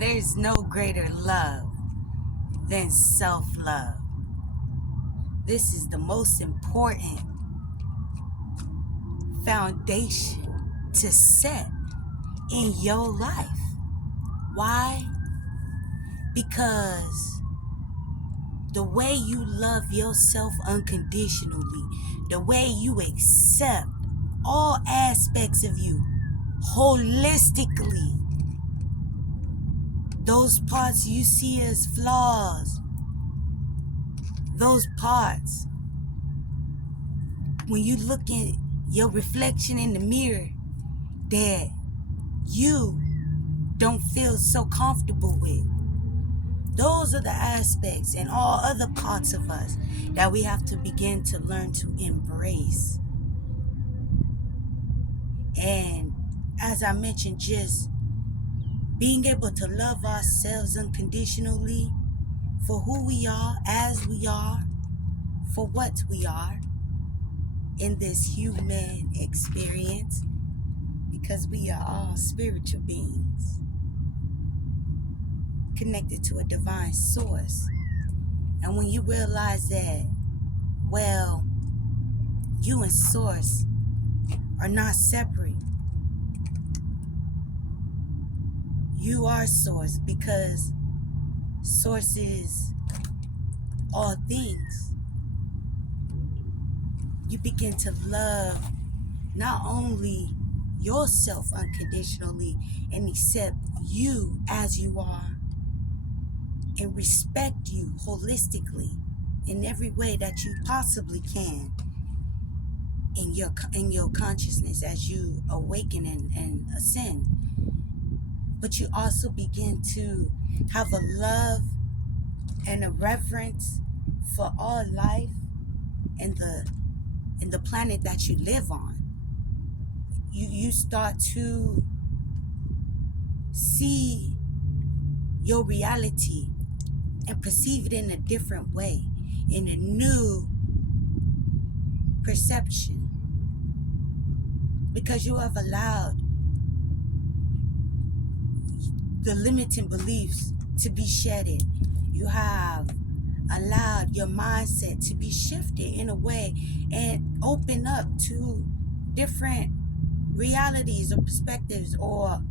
There's no greater love than self-love. This is the most important foundation to set in your life. Why? Because the way you love yourself unconditionally, the way you accept all aspects of you holistically, those parts you see as flaws, those parts, when you look at your reflection in the mirror that you don't feel so comfortable with, those are the aspects and all other parts of us that we have to begin to learn to embrace. And as I mentioned, just being able to love ourselves unconditionally for who we are, as we are, for what we are in this human experience, because we are all spiritual beings connected to a divine source. And when you realize that, well, you and source are not separate. You are source, because source is all things. You begin to love not only yourself unconditionally and accept you as you are and respect you holistically in every way that you possibly can in your consciousness as you awaken and ascend. But you also begin to have a love and a reverence for all life and the planet that you live on. You start to see your reality and perceive it in a different way, in a new perception, because you have allowed the limiting beliefs to be shedded. You have allowed your mindset to be shifted in a way and open up to different realities or perspectives or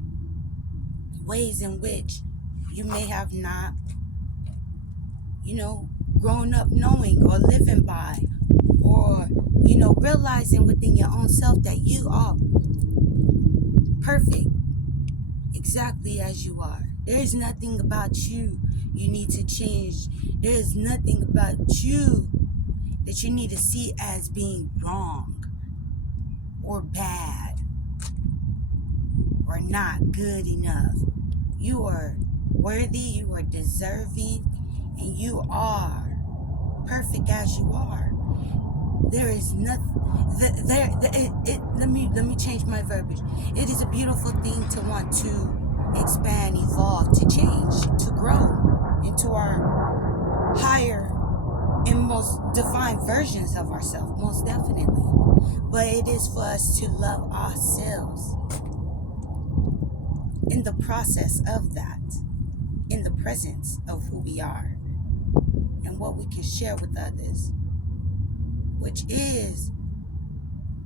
ways in which you may have not, grown up knowing or living by, or, realizing within your own self that you are perfect exactly as you are. There is nothing about you need to change. There is nothing about you that you need to see as being wrong or bad or not good enough. You are worthy, you are deserving, and you are perfect as you are. There is nothing. Let me change my verbiage. It is a beautiful thing to want to expand, evolve, to change, to grow into our higher and most divine versions of ourselves, most definitely. But it is for us to love ourselves in the process of that, in the presence of who we are and what we can share with others, which is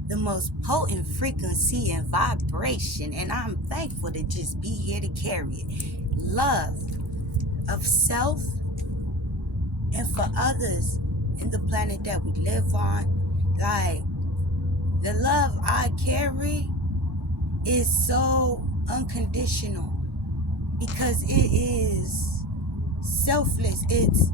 the most potent frequency and vibration. And I'm thankful to just be here to carry it. Love of self and for others in the planet that we live on. Like, the love I carry is so unconditional because it is selfless. It's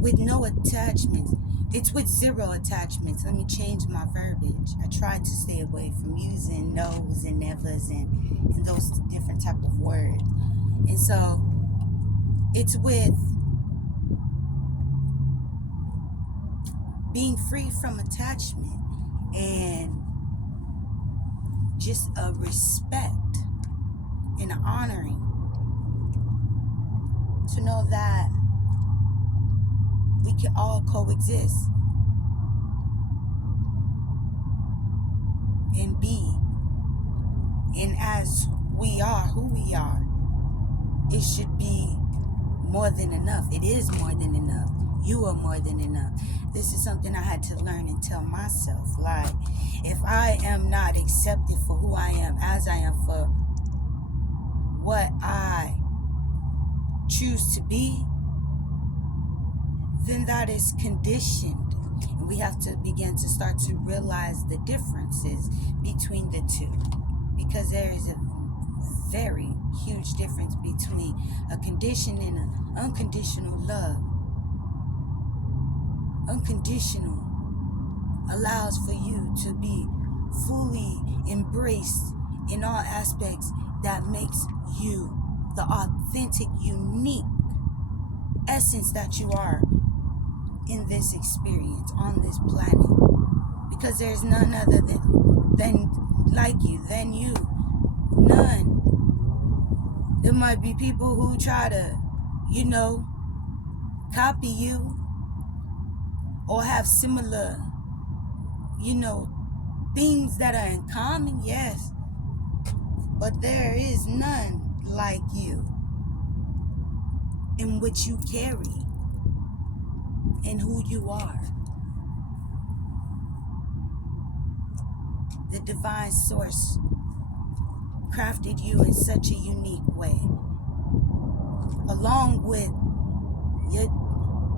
with no attachments. It's with zero attachments. Let me change my verbiage. I try to stay away from using no's and never's and those different type of words. And so it's with being free from attachment and just a respect and an honoring to know that we can all coexist and be, and as we are who we are, it should be more than enough. It is more than enough. You are more than enough. This is something I had to learn and tell myself. Like, if I am not accepted for who I am, as I am, for what I choose to be, then that is conditioned. And we have to begin to start to realize the differences between the two. Because there is a very huge difference between a conditioned and an unconditional love. Unconditional allows for you to be fully embraced in all aspects that makes you the authentic, unique essence that you are in this experience, on this planet. Because there's none other than like you, than you. None. There might be people who try to, copy you or have similar, things that are in common, yes. But there is none like you in what you carry and who you are. The divine source crafted you in such a unique way, along with your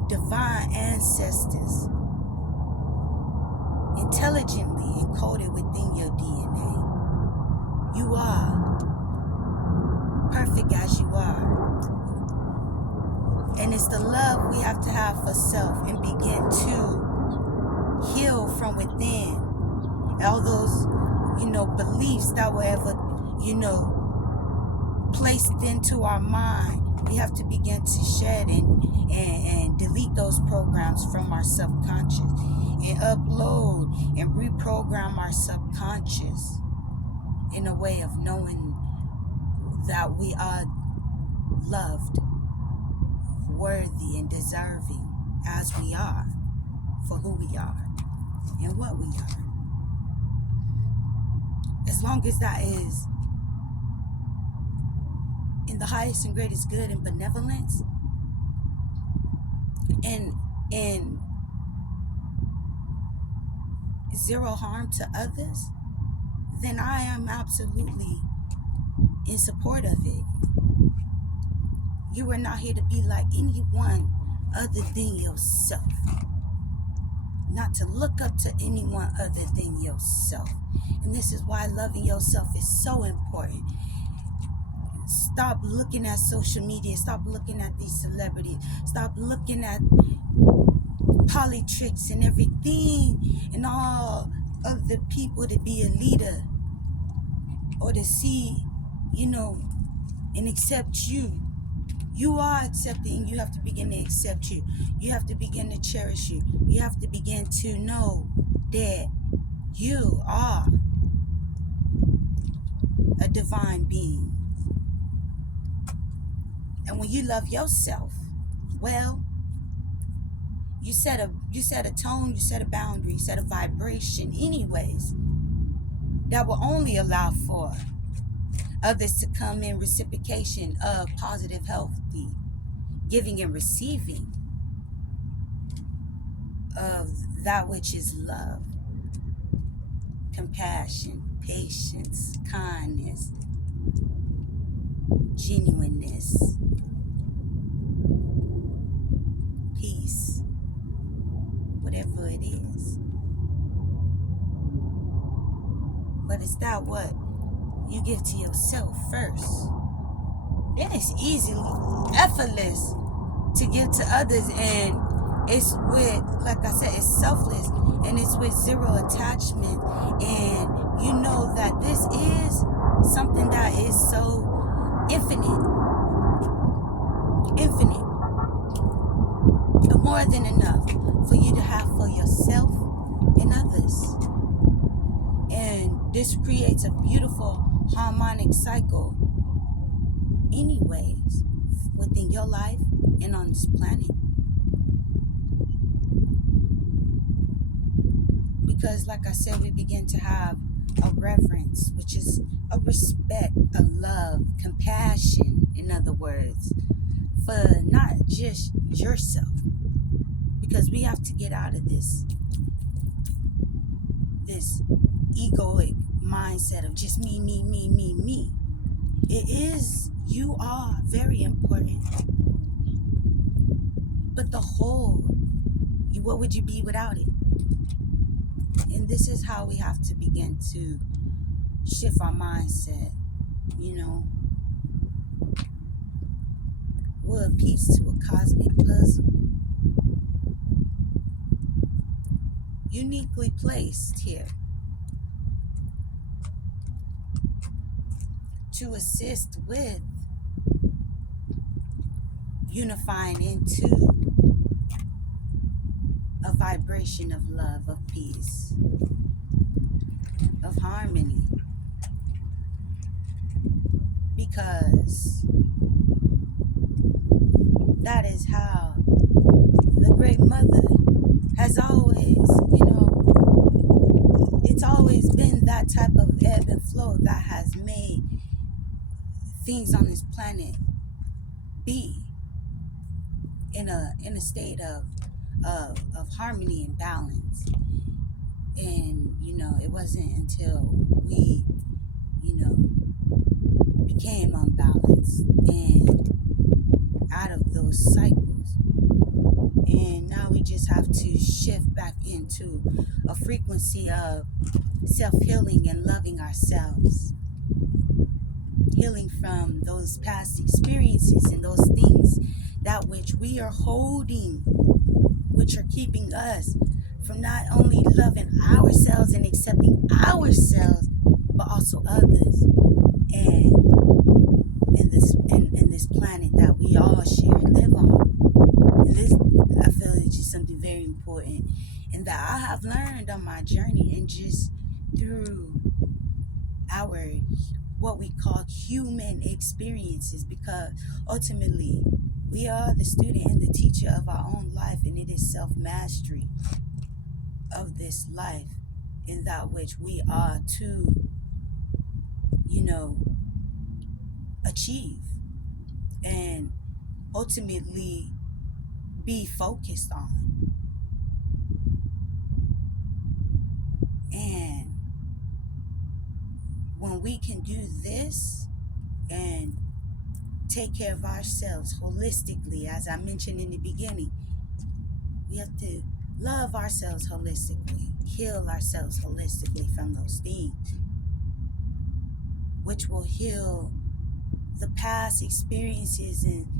divine ancestors, intelligently encoded within your DNA. You are perfect as you are. And it's the love we have to have for self and begin to heal from within. All those, beliefs that were ever, placed into our mind. We have to begin to shed and delete those programs from our subconscious and upload and reprogram our subconscious in a way of knowing that we are loved, worthy, and deserving as we are, for who we are and what we are. As long as that is in the highest and greatest good and benevolence and zero harm to others, then I am absolutely in support of it. You are not here to be like anyone other than yourself. Not to look up to anyone other than yourself. And this is why loving yourself is so important. Stop looking at social media. Stop looking at these celebrities. Stop looking at politics and everything and all of the people to be a leader or to see, and accept you. You are accepted, and you have to begin to accept you. You have to begin to cherish you. You have to begin to know that you are a divine being. And when you love yourself, well, you set a tone, you set a boundary, you set a vibration anyways that will only allow for others to come in reciprocation of positive, healthy giving and receiving of that which is love, compassion, patience, kindness, genuineness, peace, whatever it is. But it's that what you give to yourself first. Then it's easily effortless to give to others, and it's with, like I said, it's selfless, and it's with zero attachment. And you know that this is something that is so infinite, more than enough for you to have for yourself and others. And this creates a beautiful harmonic cycle anyways within your life and on this planet. Because like I said, we begin to have a reverence, which is a respect, a love, compassion, in other words, for not just yourself, because we have to get out of this egoic mindset of just me, me, me, me, me. You are very important, but the whole, what would you be without it? And this is how we have to begin to shift our mindset. We're a piece to a cosmic puzzle, uniquely placed here to assist with unifying into a vibration of love, of peace, of harmony. Because that is how the Great Mother has always, it's always been that type of ebb and flow that has made things on this planet be in a state of harmony and balance. And it wasn't until we became unbalanced and out of those cycles, and now we just have to shift back into a frequency of self-healing and loving ourselves, healing from those past experiences and those things that which we are holding, which are keeping us from not only loving ourselves and accepting ourselves, but also others, and in this planet that we all share and live on. And this, I feel, is just something very important, and that I have learned on my journey, and just through our what we call human experiences, because ultimately we are the student and the teacher of our own life, and it is self-mastery of this life in that which we are to achieve and ultimately be focused on. And when we can do this and take care of ourselves holistically, as I mentioned in the beginning, we have to love ourselves holistically, heal ourselves holistically from those things, which will heal the past experiences and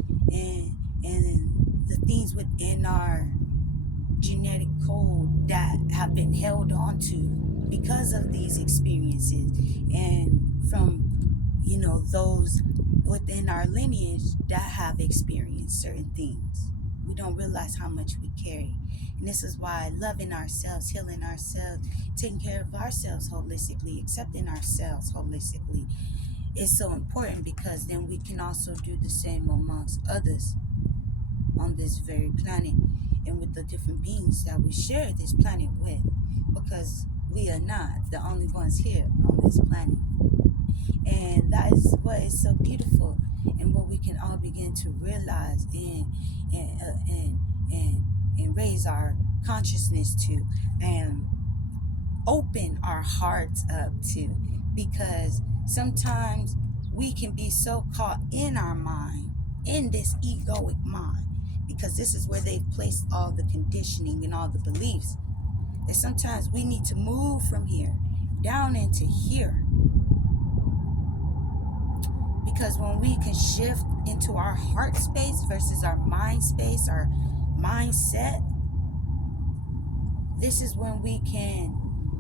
the things within our genetic code that have been held on to because of these experiences, and from those within our lineage that have experienced certain things. We don't realize how much we carry. And this is why loving ourselves, healing ourselves, taking care of ourselves holistically, accepting ourselves holistically is so important, because then we can also do the same amongst others on this very planet and with the different beings that we share this planet with, because we are not the only ones here on this planet. And that is what is so beautiful, and what we can all begin to realize and raise our consciousness to, and open our hearts up to, because sometimes we can be so caught in our mind, in this egoic mind, because this is where they've placed all the conditioning and all the beliefs, that sometimes we need to move from here down into here. Because when we can shift into our heart space versus our mind space, our mindset, this is when we can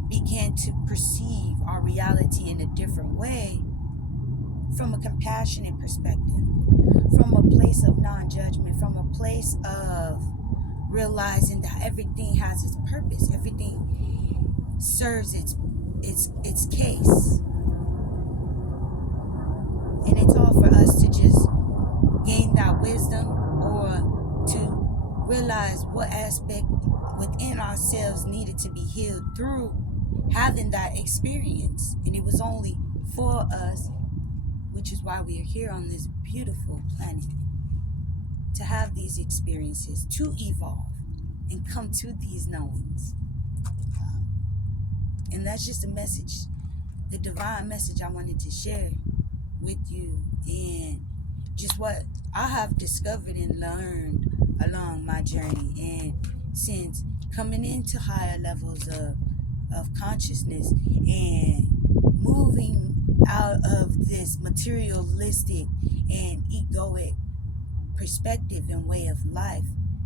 begin to perceive our reality in a different way, from a compassionate perspective, from a place of non-judgment, from a place of realizing that everything has its purpose, everything serves its case. And it's all for us to just gain that wisdom, or to realize what aspect within ourselves needed to be healed through having that experience. And it was only for us, which is is why we are here on this beautiful planet, to have these experiences, to evolve and come to these knowings. And that's just a message, the divine message I wanted to share with you, and just what I have discovered and learned along my journey. And since coming into higher levels of consciousness and moving out of this materialistic and egoic perspective and way of life,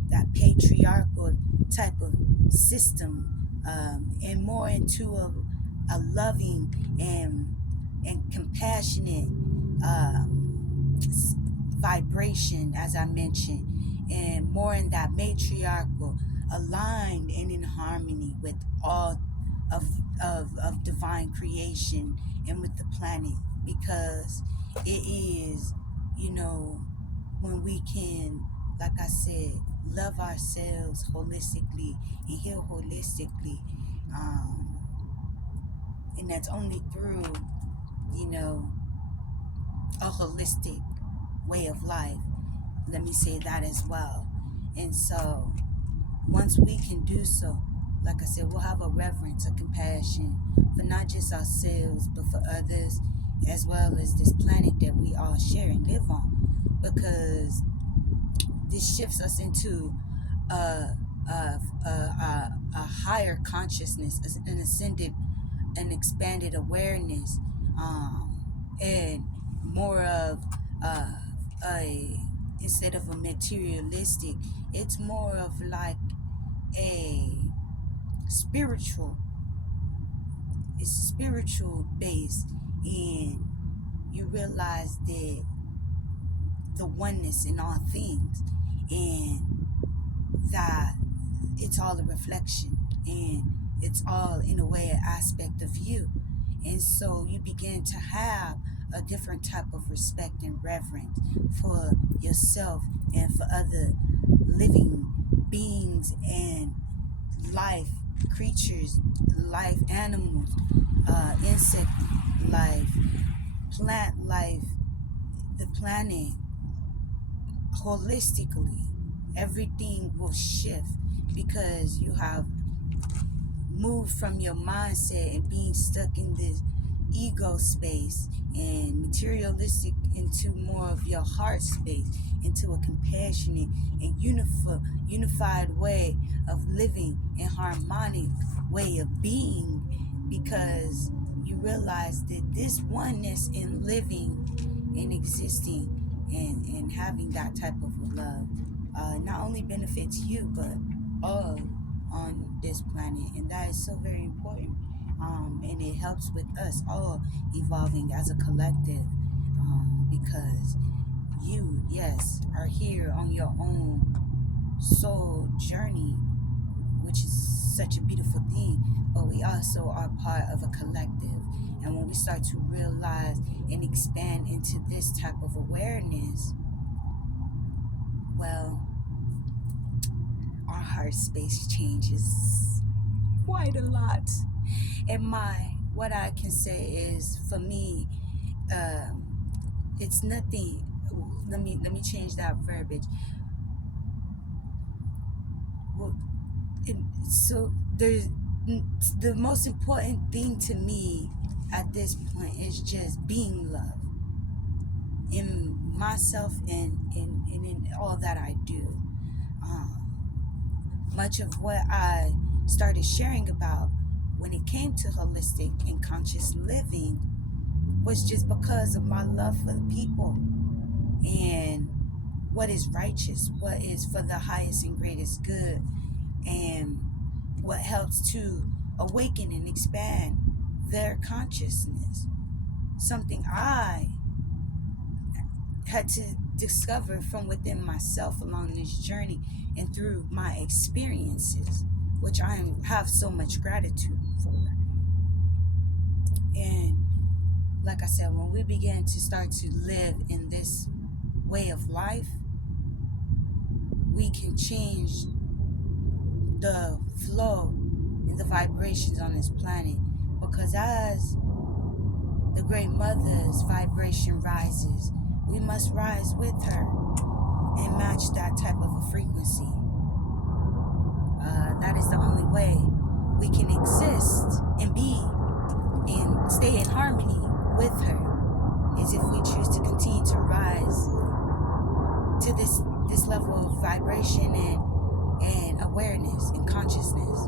that patriarchal type of system, and more into a loving and compassionate vibration, as I mentioned, and more in that matriarchal, aligned and in harmony with all of divine creation and with the planet, because it is, when we can, like I said, love ourselves holistically and heal holistically, and that's only through, a holistic way of life. Let me say that as well. And so once we can do so, like I said, we'll have a reverence, a compassion for not just ourselves, but for others, as well as this planet that we all share and live on. Because this shifts us into a higher consciousness, an ascended and expanded awareness, and more of a, instead of a materialistic, it's more of like a spiritual, it's spiritual based, and you realize that the oneness in all things, and that it's all a reflection, and it's all in a way an aspect of you. And so you begin to have a different type of respect and reverence for yourself and for other living beings and life creatures, life animals, insect life, plant life, the planet. Holistically, everything will shift because you have moved from your mindset and being stuck in this ego space and materialistic into more of your heart space, into a compassionate and unified way of living and harmonic way of being, because you realize that this oneness in living and existing and having that type of love not only benefits you but all on this planet, and that is so very important, and it helps with us all evolving as a collective, because you, yes, are here on your own soul journey, which is such a beautiful thing, but we also are part of a collective. And when we start to realize and expand into this type of awareness, well, our heart space changes quite a lot. And what I can say is, for me, it's nothing. Let me change that verbiage. Well, so there's the most important thing to me at this point is just being love in myself and in all that I do. Much of what I started sharing about when it came to holistic and conscious living was just because of my love for the people and what is righteous, what is for the highest and greatest good, and what helps to awaken and expand their consciousness. Something I had to discover from within myself along this journey and through my experiences, which I have so much gratitude for. And like I said, when we begin to start to live in this way of life, we can change the flow and the vibrations on this planet, because as the Great Mother's vibration rises, we must rise with her and match that type of a frequency. That is the only way we can exist and be and stay in harmony with her, is if we choose to continue to rise to this level of vibration and awareness and consciousness.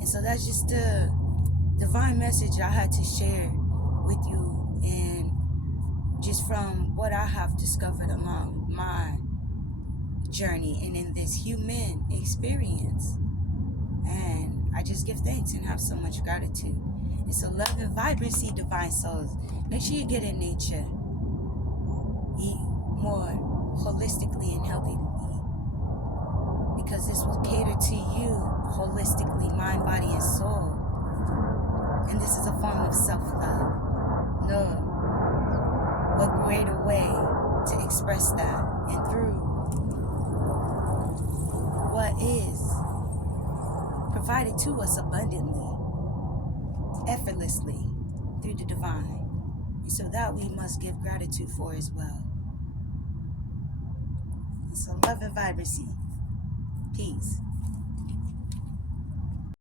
And so that's just the divine message I had to share with you, and just from what I have discovered along my journey and in this human experience. And I just give thanks and have so much gratitude. And so love and vibrancy, divine souls. Make sure you get in nature. Eat more holistically and healthily, because this will cater to you holistically, mind, body, and soul. And this is a form of self-love. No, what greater way to express that, and through what is provided to us abundantly, effortlessly, through the divine. And so that we must give gratitude for as well. And so love and vibrancy. Peace.